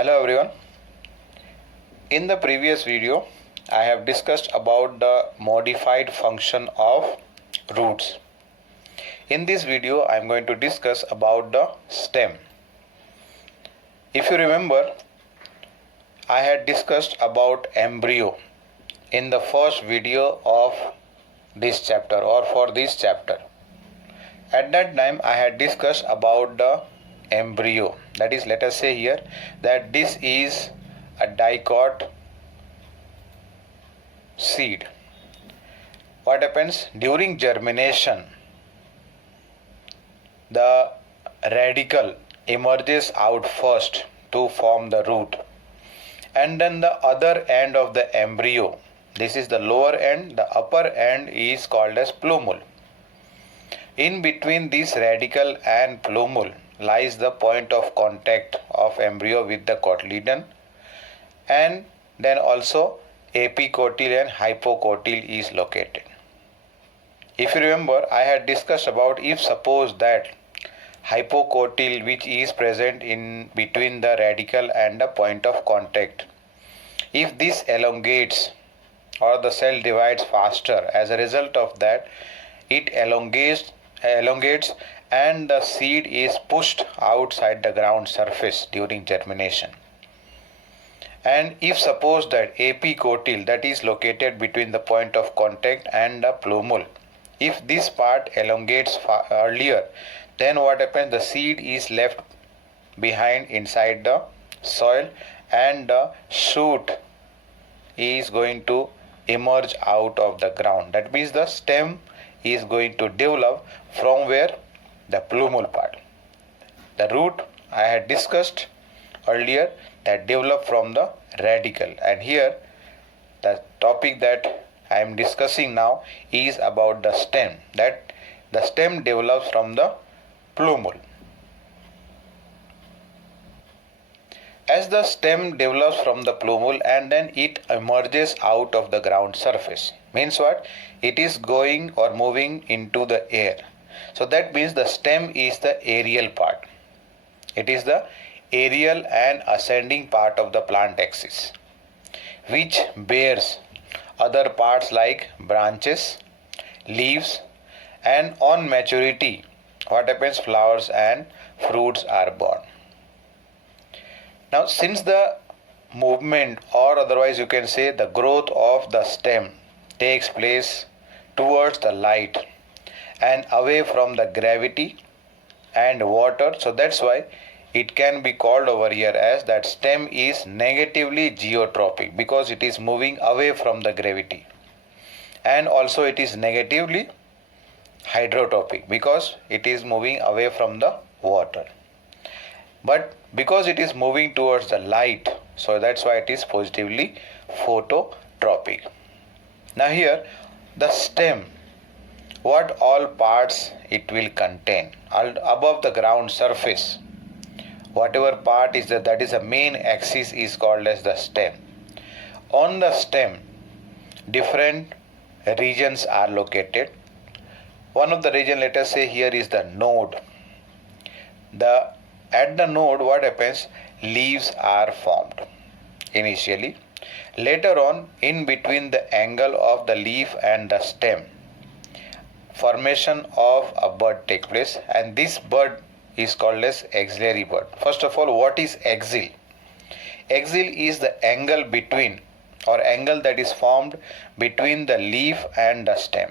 Hello everyone. In the previous video, I have discussed about the modified function of roots. In this video, I am going to discuss about the stem. If you remember, I had discussed about embryo in the first video of this chapter or for this chapter. At that time, I had discussed about the embryo. That is, let us say here that this is a dicot seed. What happens during germination? The radical emerges out first to form the root, and then the other end of the embryo, this is the lower end, the upper end is called as plumule. In between this radical and plumule lies the point of contact of embryo with the cotyledon, and then also apicotyl and hypocotyl is located. If you remember, I had discussed about if suppose that hypocotyl, which is present in between the radical and the point of contact, if this elongates or the cell divides faster, as a result of that it elongates and the seed is pushed outside the ground surface during germination. And if suppose that apicotyl, that is located between the point of contact and the plumule, if this part elongates earlier, then what happens, the seed is left behind inside the soil and the shoot is going to emerge out of the ground. That means the stem is going to develop from where? The plumule part. The root I had discussed earlier that develop from the radical, and here the topic that I am discussing now is about the stem, that the stem develops from the plumule. As the stem develops from the plumule and then it emerges out of the ground surface, means what? It is going or moving into the air. So that means the stem is the aerial part. It is the aerial and ascending part of the plant axis, which bears other parts like branches, leaves, and on maturity, what happens? Flowers and fruits are born. Now, since the movement, or otherwise you can say the growth of the stem takes place towards the light and away from the gravity and water, so that's why it can be called over here as that stem is negatively geotropic, because it is moving away from the gravity, and also it is negatively hydrotropic because it is moving away from the water. But because it is moving towards the light, so that's why it is positively phototropic. Now here the stem, what all parts it will contain above the ground surface, whatever part is that is the main axis is called as the stem. On the stem different regions are located. One of the region, let us say here, is the node. At the node, what happens? Leaves are formed initially. Later on, in between the angle of the leaf and the stem, formation of a bud takes place, and this bud is called as axillary bud. First of all, what is axil? Axil is the angle between, or angle that is formed between the leaf and the stem.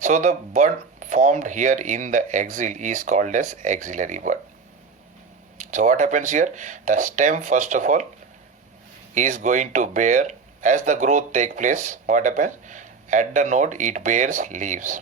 So the bud formed here in the axil is called as axillary bud. So what happens here? The stem first of all is going to bear, as the growth takes place, what happens? At the node it bears leaves.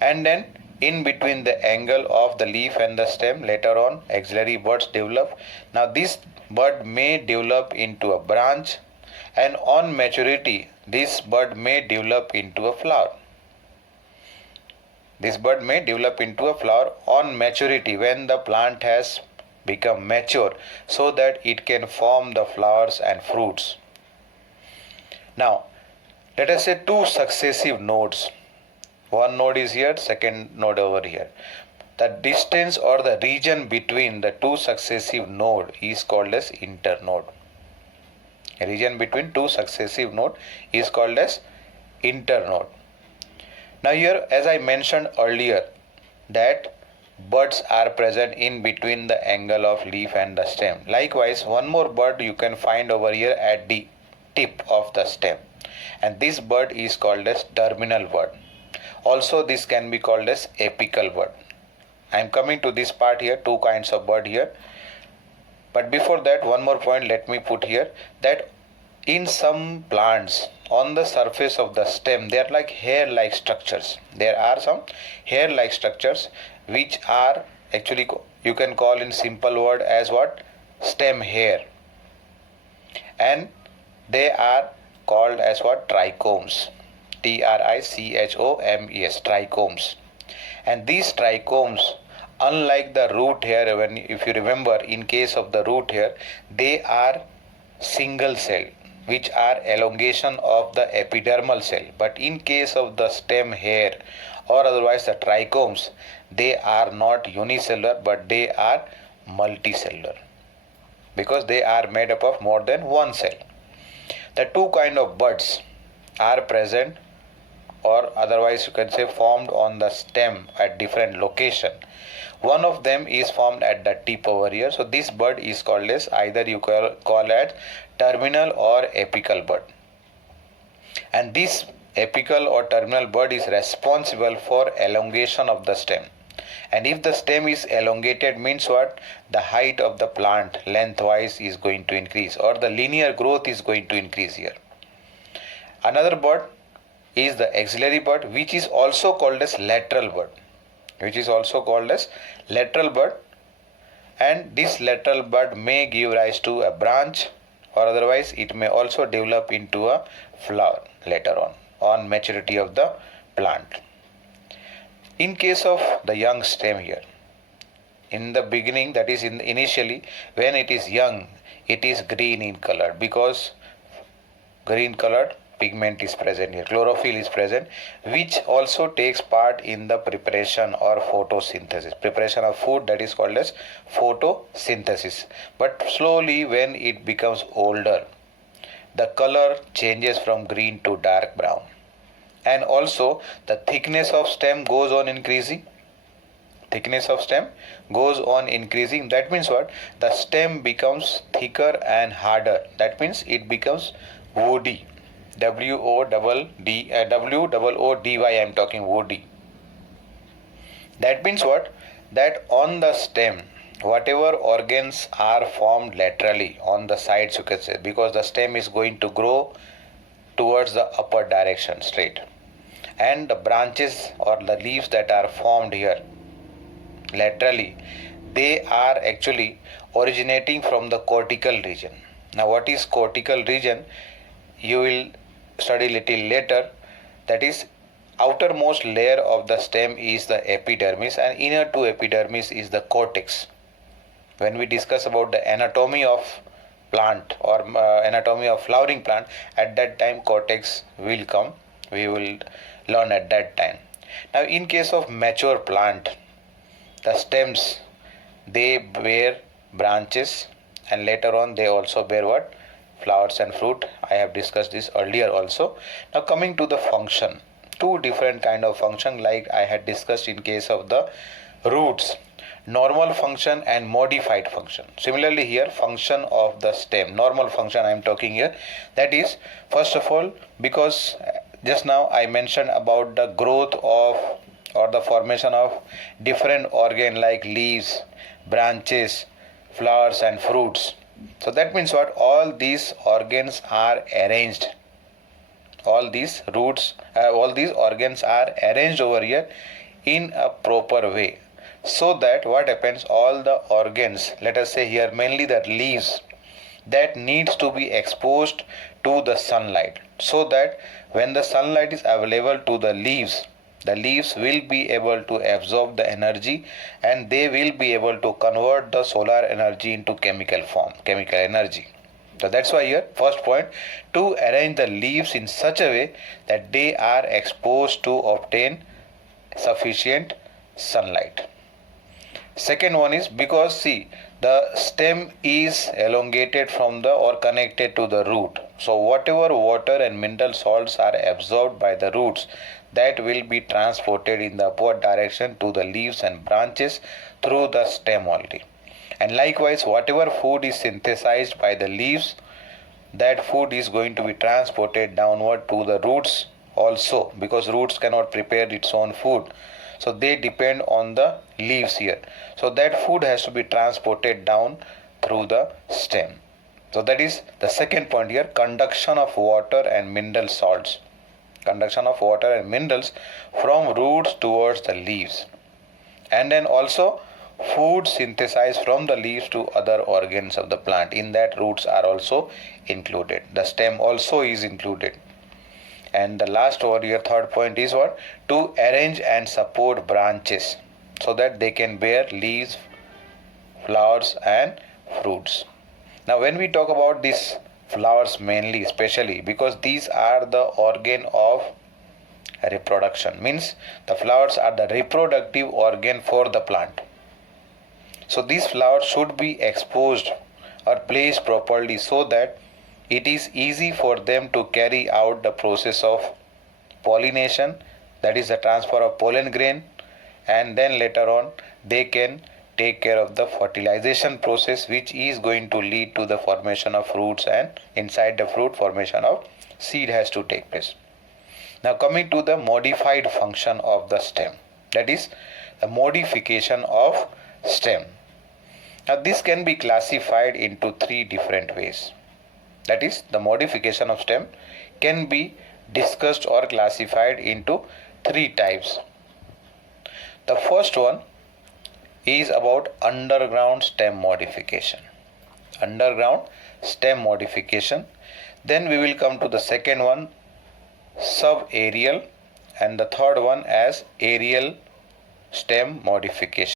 And then in between the angle of the leaf and the stem, later on axillary buds develop. Now this bud may develop into a branch, and on maturity this bud may develop into a flower. This bud may develop into a flower on maturity when the plant has become mature, so that it can form the flowers and fruits. Now, let us say two successive nodes. One node is here, second node over here. The distance or the region between the two successive nodes is called as internode. A region between two successive nodes is called as internode. Now here, as I mentioned earlier, that buds are present in between the angle of leaf and the stem. Likewise, one more bud you can find over here at the tip of the stem, and this bud is called as terminal bud. Also, this can be called as apical bud. I am coming to this part here, two kinds of bud here. But before that, one more point let me put here, that in some plants on the surface of the stem they are like hair-like structures. There are some hair-like structures which are actually, you can call in simple word as what? Stem hair. And they are called as what? Trichomes. Trichomes, trichomes. And these trichomes, unlike the root hair, if you remember, in case of the root hair, they are single cell, which are elongation of the epidermal cell. But in case of the stem hair or otherwise the trichomes, they are not unicellular but they are multicellular, because they are made up of more than one cell. The two kind of buds are present, or otherwise you can say formed on the stem at different location. One of them is formed at the tip over here. So this bud is called as, either you call it terminal or apical bud. And this apical or terminal bud is responsible for elongation of the stem. And if the stem is elongated, means what? The height of the plant lengthwise is going to increase, or the linear growth is going to increase here. Another bud is the axillary bud, which is also called as lateral bud. And this lateral bud may give rise to a branch, or otherwise it may also develop into a flower later on maturity of the plant. In case of the young stem here, in the beginning, that is initially when it is young, it is green in color, because green colored pigment is present here, chlorophyll is present, which also takes part in the preparation or photosynthesis, preparation of food, that is called as photosynthesis. But slowly when it becomes older, the color changes from green to dark brown, and also the thickness of stem goes on increasing. That means what? The stem becomes thicker and harder. That means it becomes woody. W-O-O-D-Y, I am talking woody. That means what? That on the stem, whatever organs are formed laterally on the sides, you can say, because the stem is going to grow towards the upper direction straight, and the branches or the leaves that are formed here laterally, they are actually originating from the cortical region. Now what is cortical region? You will study little later. That is, outermost layer of the stem is the epidermis, and inner to epidermis is the cortex. When we discuss about the anatomy of plant or anatomy of flowering plant, at that time cortex will come. We will learn at that time. Now in case of mature plant, the stems, they bear branches, and later on they also bear what? Flowers and fruit. I have discussed this earlier also. Now coming to the function, two different kind of function, like I had discussed in case of the roots, normal function and modified function. Similarly here, function of the stem, normal function I am talking here, that is, first of all, because just now I mentioned about the growth of or the formation of different organ like leaves, branches, flowers and fruits. So that means what? All these organs are arranged. All these organs are arranged over here in a proper way. So that what happens? All the organs, let us say here mainly the leaves, that needs to be exposed to the sunlight, so that when the sunlight is available to the leaves will be able to absorb the energy, and they will be able to convert the solar energy into chemical energy. So that's why here, first point, to arrange the leaves in such a way that they are exposed to obtain sufficient sunlight. Second one is because see, the stem is elongated from the or connected to the root. So whatever water and mineral salts are absorbed by the roots, that will be transported in the upward direction to the leaves and branches through the stem only. And likewise, whatever food is synthesized by the leaves, that food is going to be transported downward to the roots also, because roots cannot prepare its own food, so they depend on the leaves here. So that food has to be transported down through the stem. So that is the second point here, conduction of water and mineral salts, conduction of water and minerals from roots towards the leaves. And then also food synthesized from the leaves to other organs of the plant. In that, roots are also included. The stem also is included. And the last over here, third point is what? To arrange and support branches so that they can bear leaves, flowers and fruits. Now when we talk about these flowers mainly, especially because these are the organ of reproduction, means the flowers are the reproductive organ for the plant. So these flowers should be exposed or placed properly so that it is easy for them to carry out the process of pollination, that is the transfer of pollen grain, and then later on they can take care of the fertilization process, which is going to lead to the formation of fruits, and inside the fruit formation of seed has to take place. Now coming to the modified function of the stem, that is the modification of stem. Now this can be classified into three different ways. That is, the modification of stem can be discussed or classified into three types. The first one is about underground stem modification. Underground stem modification. Then we will come to the second one, subaerial, and the third one as aerial stem modification.